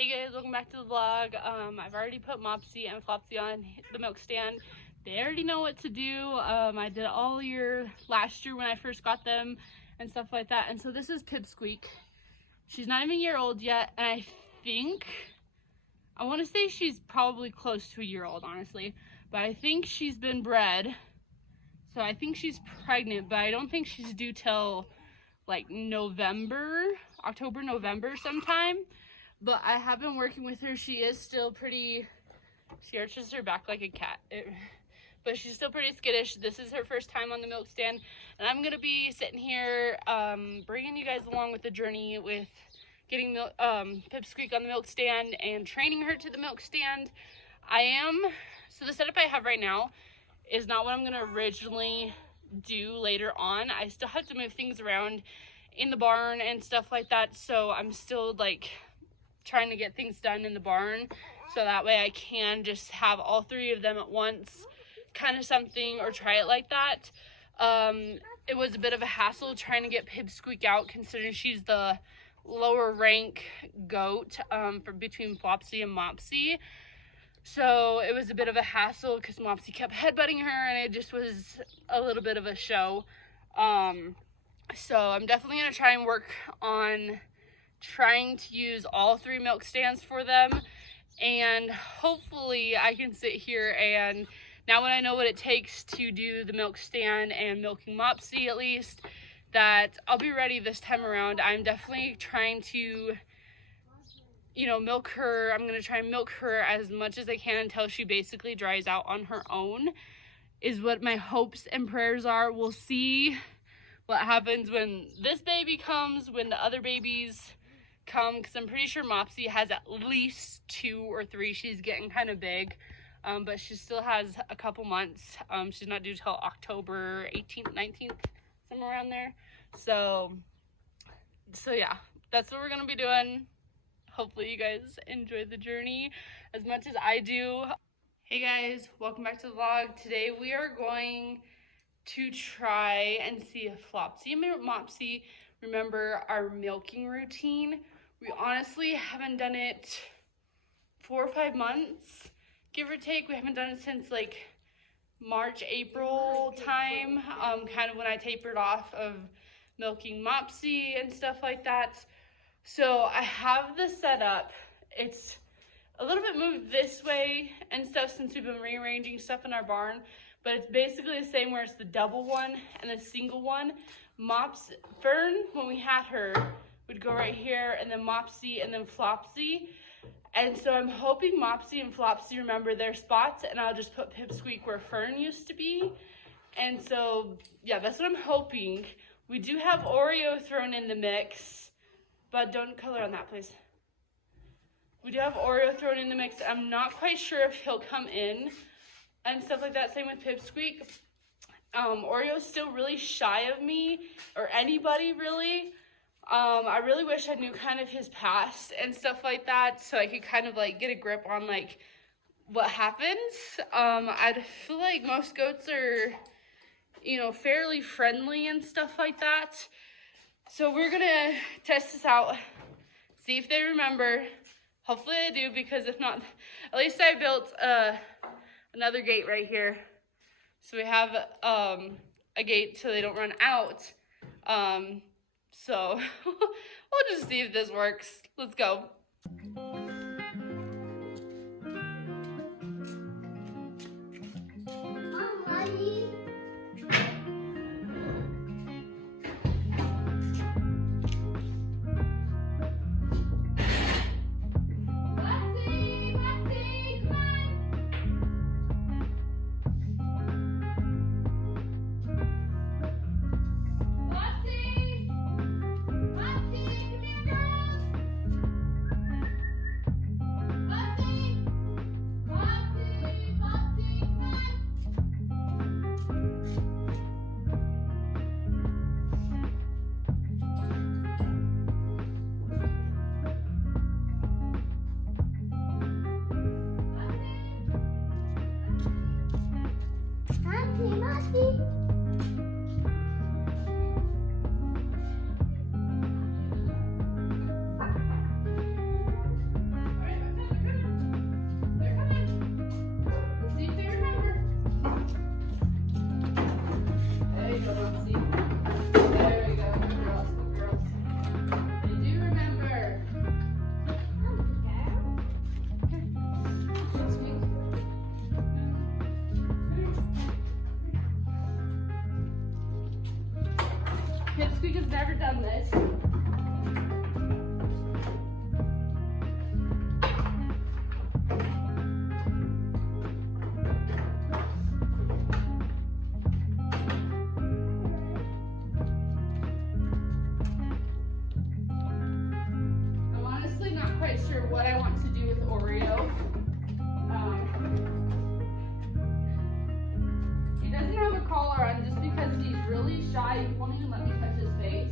Hey guys, welcome back to the vlog. I've already put Mopsy and Flopsy on the milk stand. They already know what to do. I did it all year last year when I first got them and stuff like that. And so this is Pipsqueak. She's not even a year old yet, and I want to say she's probably close to a year old, honestly. But I think she's been bred, so I think she's pregnant, but I don't think she's due till like October, November sometime. But I have been working with her. She is still pretty, she arches her back like a cat. But she's still pretty skittish. This is her first time on the milk stand. And I'm going to be sitting here bringing you guys along with the journey with getting Pipsqueak on the milk stand and training her to the milk stand. So the setup I have right now is not what I'm going to originally do later on. I still have to move things around in the barn and stuff like that. So I'm still like trying to get things done in the barn so that way I can just have all three of them at once, kind of something, or try it like that. It was a bit of a hassle trying to get Pipsqueak out considering she's the lower rank goat between Flopsy and Mopsy. So it was a bit of a hassle because Mopsy kept headbutting her and it just was a little bit of a show. So I'm definitely going to try and work on trying to use all three milk stands for them, and hopefully I can sit here and now when I know what it takes to do the milk stand and milking Mopsy, at least, that I'll be ready this time around. I'm definitely trying to, milk her. I'm going to try and milk her as much as I can until she basically dries out on her own, is what my hopes and prayers are. We'll see what happens when this baby comes, when the other babies come, because I'm pretty sure Mopsy has at least 2 or 3. She's getting kind of big, but she still has a couple months. She's not due till October 18th, 19th, somewhere around there. So yeah, that's what we're gonna be doing. Hopefully you guys enjoy the journey as much as I do. Hey guys, welcome back to the vlog. Today we are going to try and see if Flopsy and Mopsy remember our milking routine. We honestly haven't done it 4 or 5 months, give or take. We haven't done it since like March, April time, kind of when I tapered off of milking Mopsy and stuff like that. So I have the setup. It's a little bit moved this way and stuff since we've been rearranging stuff in our barn, but it's basically the same where it's the double one and the single one. Fern, when we had her, would go right here, and then Mopsy and then Flopsy. And so I'm hoping Mopsy and Flopsy remember their spots, and I'll just put Pipsqueak where Fern used to be. And so, yeah, that's what I'm hoping. We do have Oreo thrown in the mix, but don't color on that, please. We do have Oreo thrown in the mix. I'm not quite sure if he'll come in and stuff like that. Same with Pipsqueak. Oreo's still really shy of me, or anybody really. I really wish I knew kind of his past and stuff like that so I could kind of like get a grip on like what happens. I feel like most goats are, fairly friendly and stuff like that. So we're gonna test this out, see if they remember. Hopefully they do, because if not, at least I built another gate right here. So we have a gate so they don't run out. So we'll just see if this works. Let's go. sure what I want to do with Oreo. He doesn't have a collar on just because he's really shy. He won't even let me touch his face.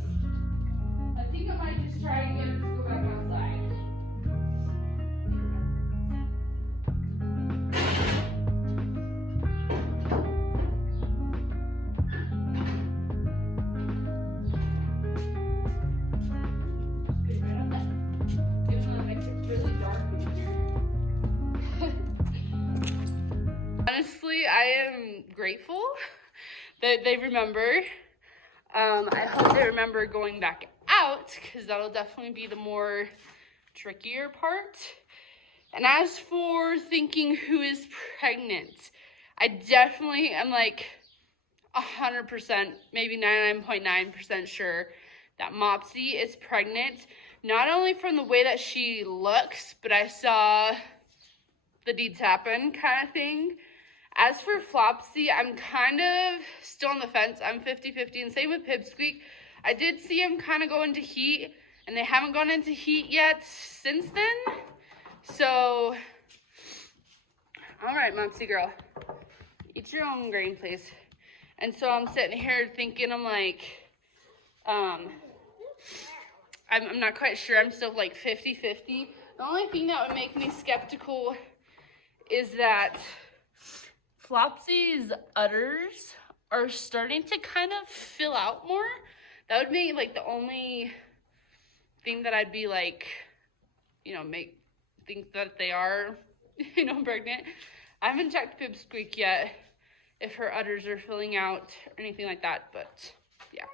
I think I might just try and get him to go back outside. Honestly, I am grateful that they remember. I hope they remember going back out, because that'll definitely be the more trickier part. And as for thinking who is pregnant, I definitely am like 100%, maybe 99.9% sure that Mopsy is pregnant. Not only from the way that she looks, but I saw the deeds happen kind of thing. As for Flopsy, I'm kind of still on the fence. I'm 50-50, and same with Pipsqueak. I did see him kind of go into heat, and they haven't gone into heat yet since then. So, all right, Mopsy girl, eat your own grain, please. And so I'm sitting here thinking, I'm like, I'm not quite sure. I'm still like 50-50. The only thing that would make me skeptical is that Flopsy's udders are starting to kind of fill out more. That would be like the only thing that I'd be like, think that they are, pregnant. I haven't checked Pipsqueak yet if her udders are filling out or anything like that, but yeah.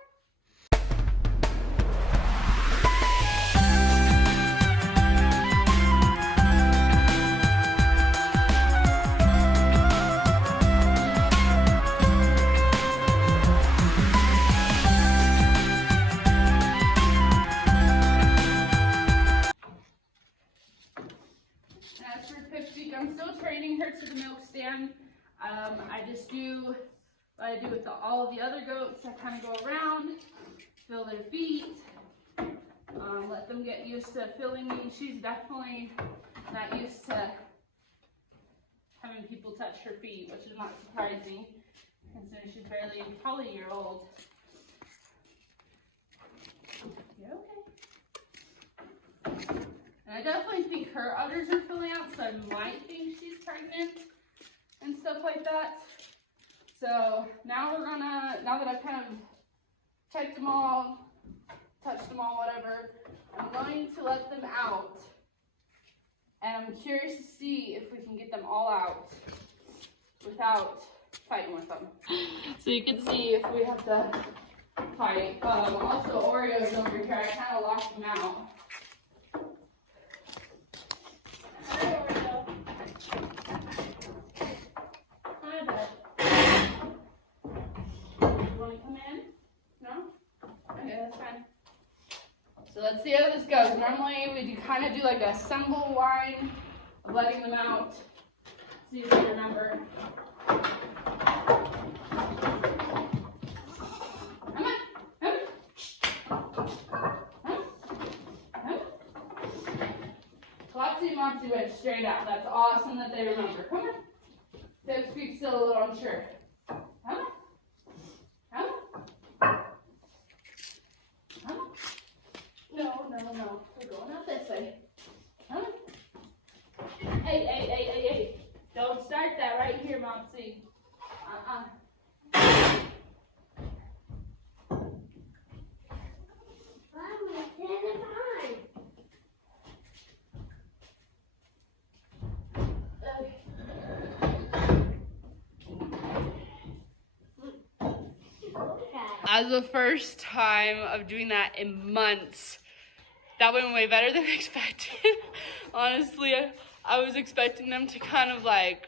As for Pipsqueak, I'm still training her to the milk stand. I just do what I do with all of the other goats. I kind of go around, fill their feet, let them get used to filling me. She's definitely not used to having people touch her feet, which is not surprising, considering she's probably a year old. You're okay. And I definitely think her udders are filling out, so I might think she's pregnant and stuff like that. So now now that I've kind of checked them all, touched them all, whatever, I'm going to let them out. And I'm curious to see if we can get them all out without fighting with them. So you can see if we have to fight. Also, Oreo's over here. I kind of locked them out. Hi, Oreo. Hi, bud. You want to come in? No? Okay, that's fine. So let's see how this goes. Normally we kind of do like a assemble line of letting them out. See if they remember. Come on. Flopsy and Mopsy went straight out. That's awesome that they remember. Come on. Pipsqueak's still a little unsure. Come on. Come on. Come on. No. We're going out this way. Come on. Hey. Don't start that right here, Mopsy. As the first time of doing that in months, that went way better than expected. Honestly, I was expecting them to kind of like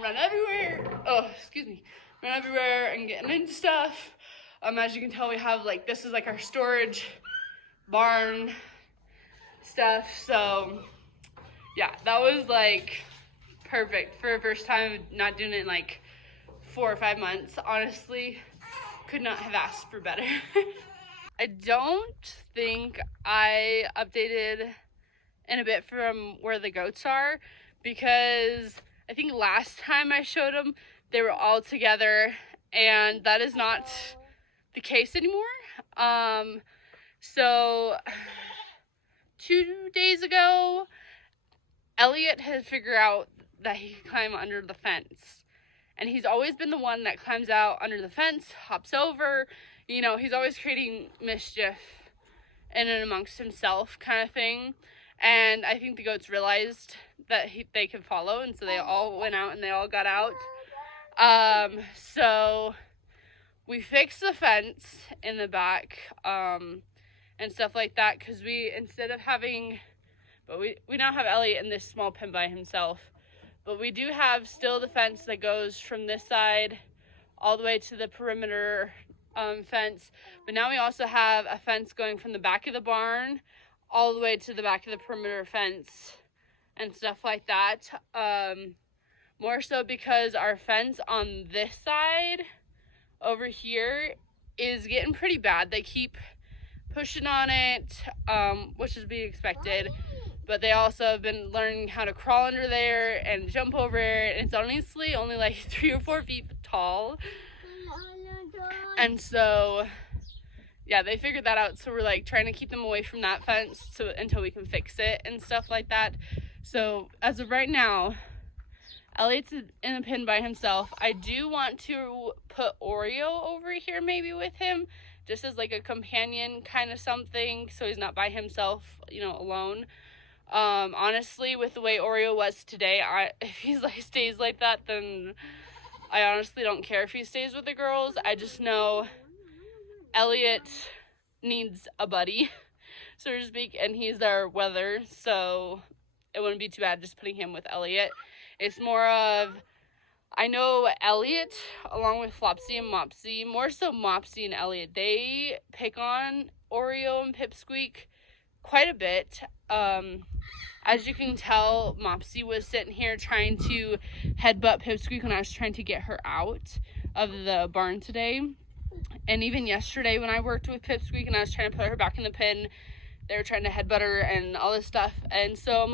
run everywhere. Run everywhere and getting into stuff. As you can tell, we have like, this is like our storage barn stuff. So yeah, that was like perfect for a first time, not doing it in like 4 or 5 months. Honestly, could not have asked for better. I don't think I updated in a bit from where the goats are, because I think last time I showed them, they were all together, and that is not the case anymore. So 2 days ago, Elliot had figured out that he could climb under the fence. And he's always been the one that climbs out under the fence, hops over, you know, he's always creating mischief in and amongst himself kind of thing. And I think the goats realized that they could follow, and so they all went out and they all got out. So we fixed the fence in the back, and stuff like that, because we now have Elliot in this small pen by himself, but we do have still the fence that goes from this side all the way to the perimeter fence, but now we also have a fence going from the back of the barn all the way to the back of the perimeter fence and stuff like that. More so because our fence on this side over here is getting pretty bad. They keep pushing on it, which is to be expected, but they also have been learning how to crawl under there and jump over it, and it's honestly only like 3 or 4 feet tall. And so yeah, they figured that out, so we're like trying to keep them away from that fence until we can fix it and stuff like that. So as of right now, Elliot's in a pen by himself. I do want to put Oreo over here maybe with him, just as like a companion kind of something, so he's not by himself, you know, alone. Honestly, with the way Oreo was today, if he's like stays like that, then I honestly don't care if he stays with the girls. I just know Elliot needs a buddy, so to speak, and he's their weather, so it wouldn't be too bad just putting him with Elliot. It's more of, I know Elliot, along with Flopsy and Mopsy, more so Mopsy and Elliot, they pick on Oreo and Pipsqueak quite a bit. As you can tell, Mopsy was sitting here trying to headbutt Pipsqueak when I was trying to get her out of the barn today. And even yesterday when I worked with Pipsqueak and I was trying to put her back in the pen, they were trying to headbutt her and all this stuff. And so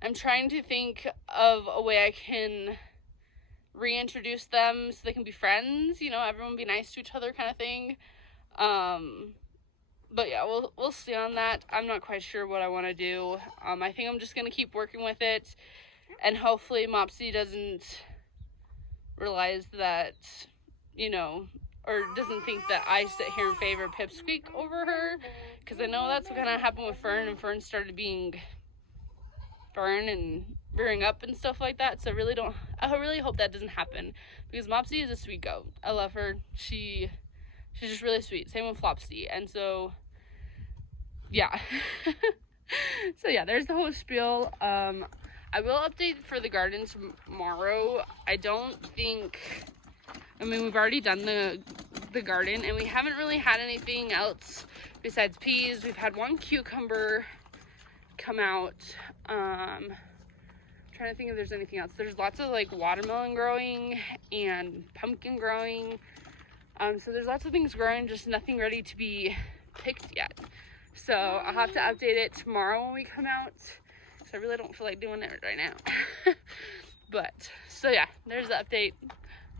I'm trying to think of a way I can reintroduce them so they can be friends, you know, everyone be nice to each other kind of thing. But yeah, we'll see on that. I'm not quite sure what I want to do. I think I'm just going to keep working with it, and hopefully Mopsy doesn't realize that, you know, or doesn't think that I sit here and favor Pipsqueak over her, because I know that's what kind of happened with Fern, and Fern started being Fern and rearing up and stuff like that. So I really hope that doesn't happen, because Mopsy is a sweet goat. I love her. She's just really sweet. Same with Flopsy. And so yeah. So yeah, there's the whole spiel. I will update for the garden tomorrow. We've already done the garden, and we haven't really had anything else besides peas. We've had one cucumber come out. Trying to think if there's anything else. There's lots of like watermelon growing and pumpkin growing. So there's lots of things growing, just nothing ready to be picked yet. So I'll have to update it tomorrow when we come out, because I really don't feel like doing it right now. But so yeah, there's the update.